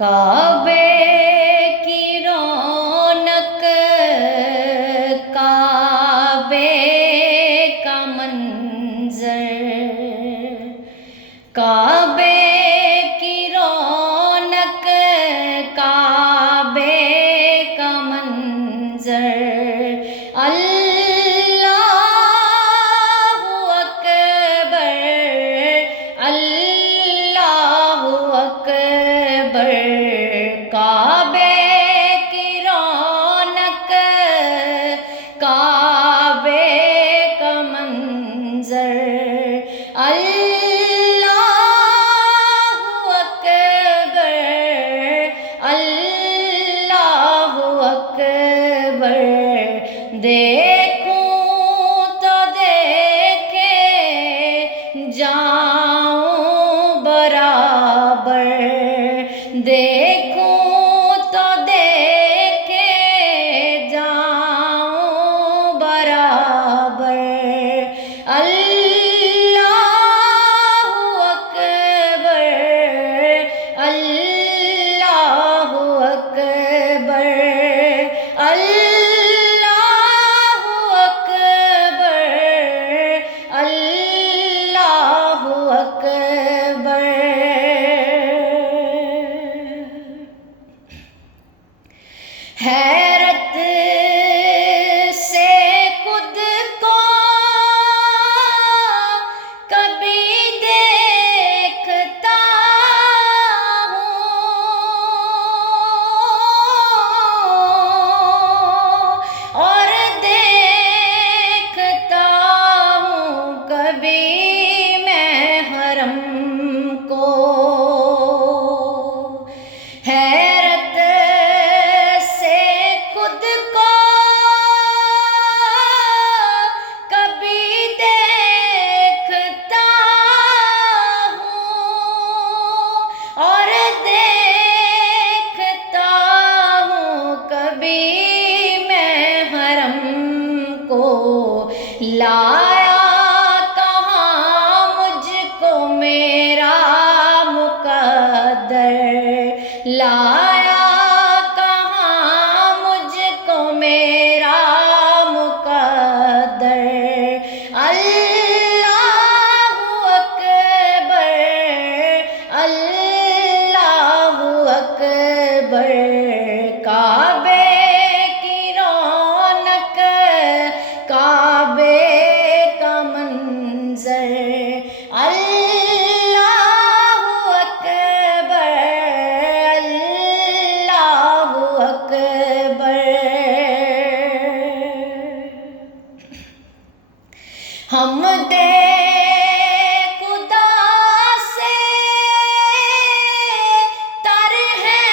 کعبے کی رونق، کعبے کا منظر، کعبے کی رونق، کعبے کا منظر، اللہ اکبر، اللہ اکبر، کعبے کی رونق، کعبے کا منظر، اللہ اکبر، اللہ اکبر، دیکھوں تو دیکھے جاؤں برابر، دیکھوں تو دیکھے جاؤں برابر، اللہ اکبر، اللہ اکبر، اللہ اکبر، اللہ اکبر، حیرت سے خود کو کبھی دیکھتا ہوں اور دیکھتا ہوں کبھی میں حرم کو، حیرت سے خود کو کبھی دیکھتا ہوں اور دیکھتا ہوں کبھی میں حرم کو، لایا کہاں مجھ کو میرا مقدر، لایا کہاں مجھ کو میرا مقدر، اللہ اکبر، اللہ اکبر، کعبے کی رونق، کعبے کا منظر، اللہ اکبر، اللہ اکبر، حمد خدا سے تر ہے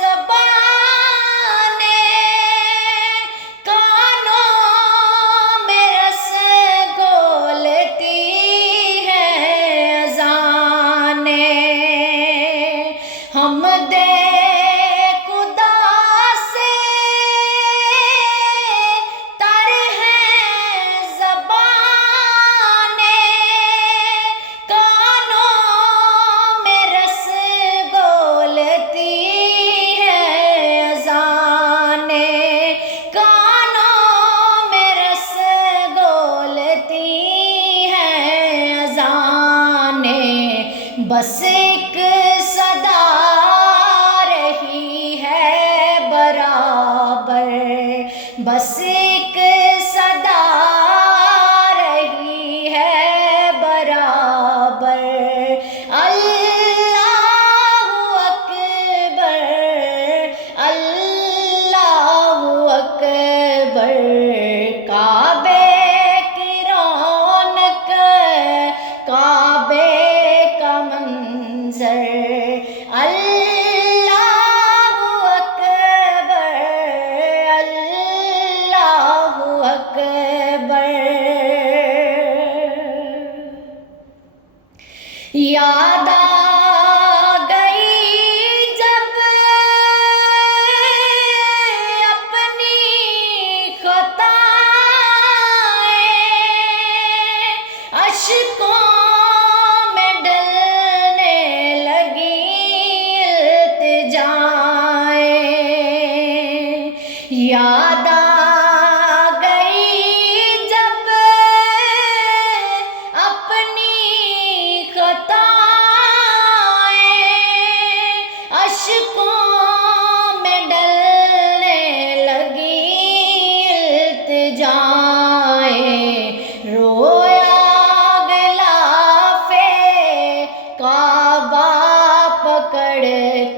زبانیں، کانوں میں رس گھولتی ہے اذانیں، حمد خدا سے تر ہے زبانیں، کانوں میں رس گھولتی ہے اذانیں، کانوں میں رس گھولتی ہے اذانیں، بس ایک صدا رہی ہے برابر، بس ایک صدا رہی ہے برابر، اللہ اکبر، اللہ اکبر، کعبے کی رونق، کعبے کا منظر، اللہ اکبر، اللہ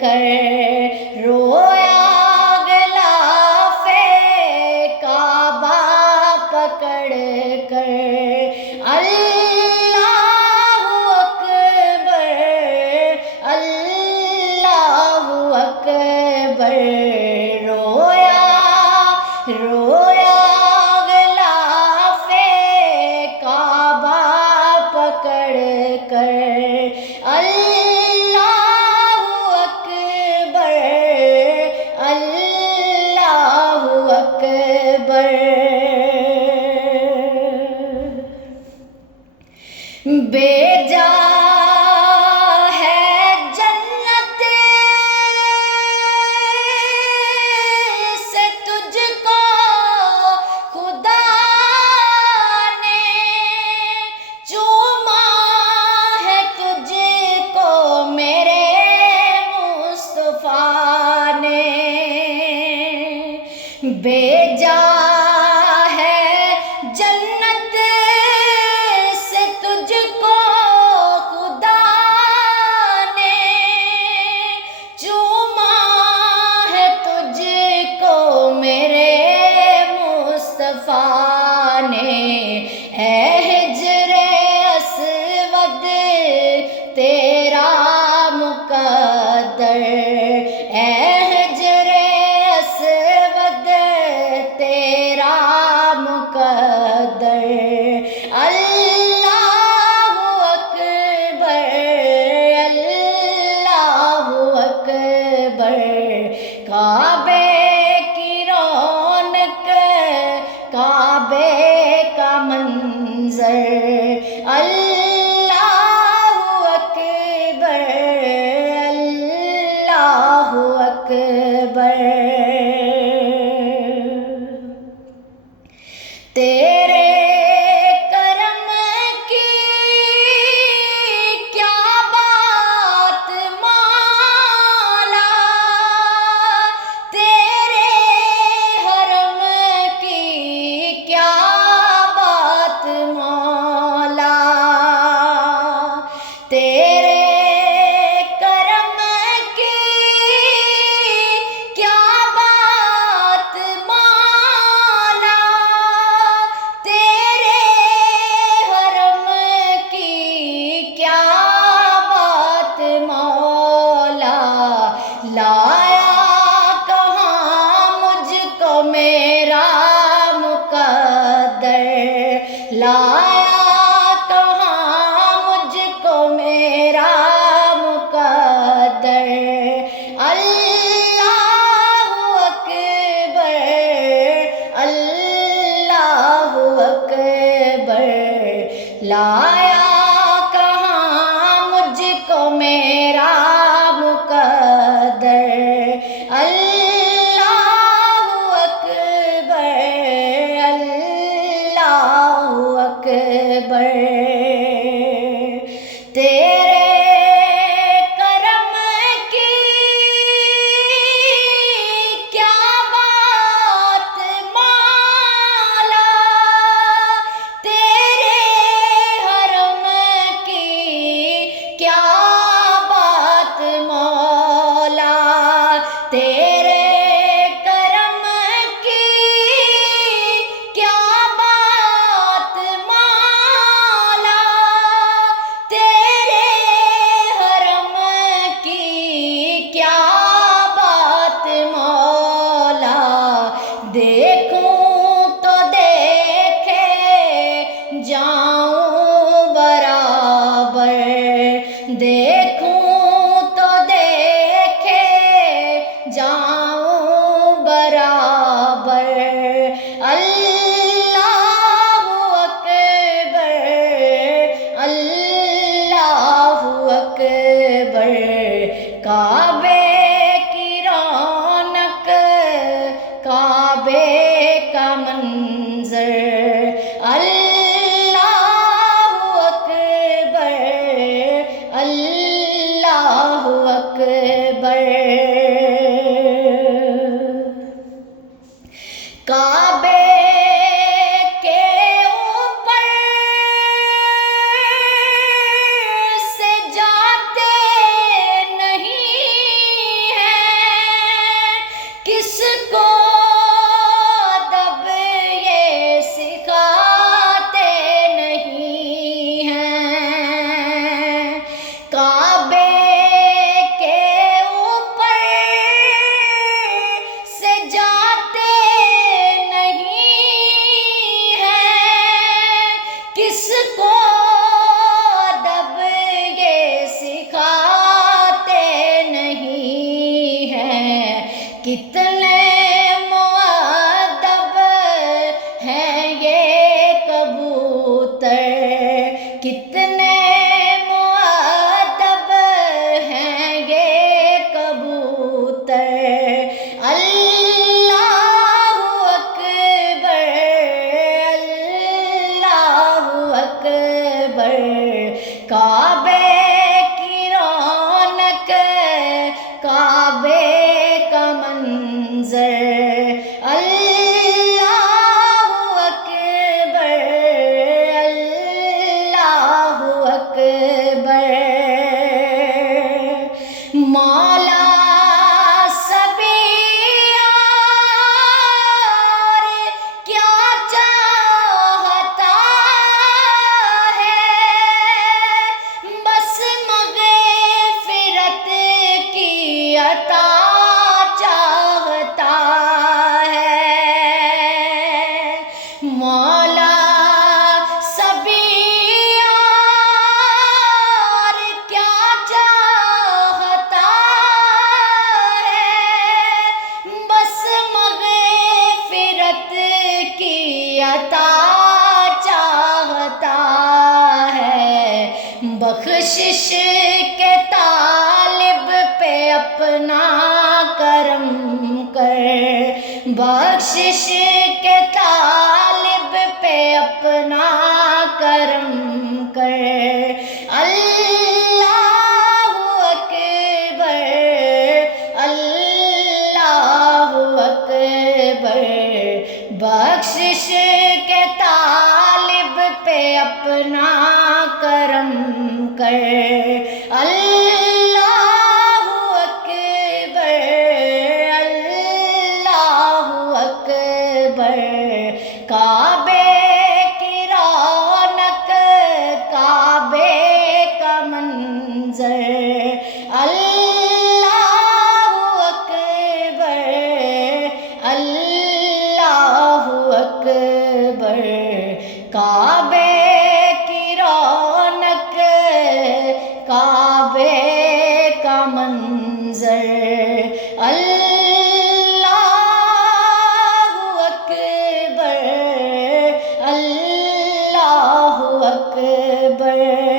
کر رویا غلاف کعبہ پکڑ کر اللہ اکبر اللہ اکبر رویا رویا غلاف کعبہ پکڑ کر اللہ اکبر اللہ اکبر بے جا ہے جنت سے تجھ کو خدا نے چوما ہے تجھ کو میرے مصطفیٰ نے بے جا ہے جنت سے تجھ کو خدا نے چوما ہے تجھ کو میرے مصطفیٰ نے اے ہجر اسود تیرا مقدر اے ہجر اسود تیرا مقدر اللہ اکبر اللہ اکبر کعبے کی رونق کعبے کا منظر اللہ اکبر اللہ اکبر تیرے کرم کی کیا بات مولا تیرے حرم کی کیا بات مولا تیرے کرم کی کیا بات مولا تیرے حرم کی کیا بات مولا لایا کہاں مجھ کو میرا مقدر لایا کہاں مجھ کو میرا مقدر اللہ اکبر اللہ اکبر لایا کہاں مجھ کو میرا مقدر اللہ اکبر اللہ اکبر تیرے کرم کی کیا بات مولا تیرے حرم کی کیا بات مولا تیرے کرم کی کیا بات مولا تیرے حرم کی کیا بات مولا دیکھوں تو دیکھے جاؤں برابر دیکھوں تو دیکھے جاؤں برابر اللہ اکبر اللہ اکبر کعبے کی رونق کعبے کا منظر اللہ اکبر اللہ اکبر کعبے کے اوپر سے جاتے نہیں کتنے مؤدب ہیں یہ کبوتر، کتنے مؤدب ہیں یہ کبوتر۔ اللہ اکبر، اللہ اکبر، کعبے کی رونق، کعبے کا منظر۔ اللہ اکبر، اللہ اکبر۔ مولا کیا چاہتا ہے، بس مغفرت کی عطا چاہتا ہے۔ مولا کیا چاہتا ہے، بس مغفرت کی عطا چاہتا ہے۔ بخشش کے طالب پہ اپنا کرم کر، بخشش کے طالب پہ اپنا کرم کر۔ اللہ اکبر، اللہ اکبر، بخشش کے طالب پہ اپنا کرم کر۔ اللہ اکبر، اللہ اکبر، کعبے کی رونق، کعبے کا منظر۔ اللہ اکبر، اللہ اکبر، کعبے کی رونق، کعبے کا منظر۔ اللہ اکبر، اللہ اکبر۔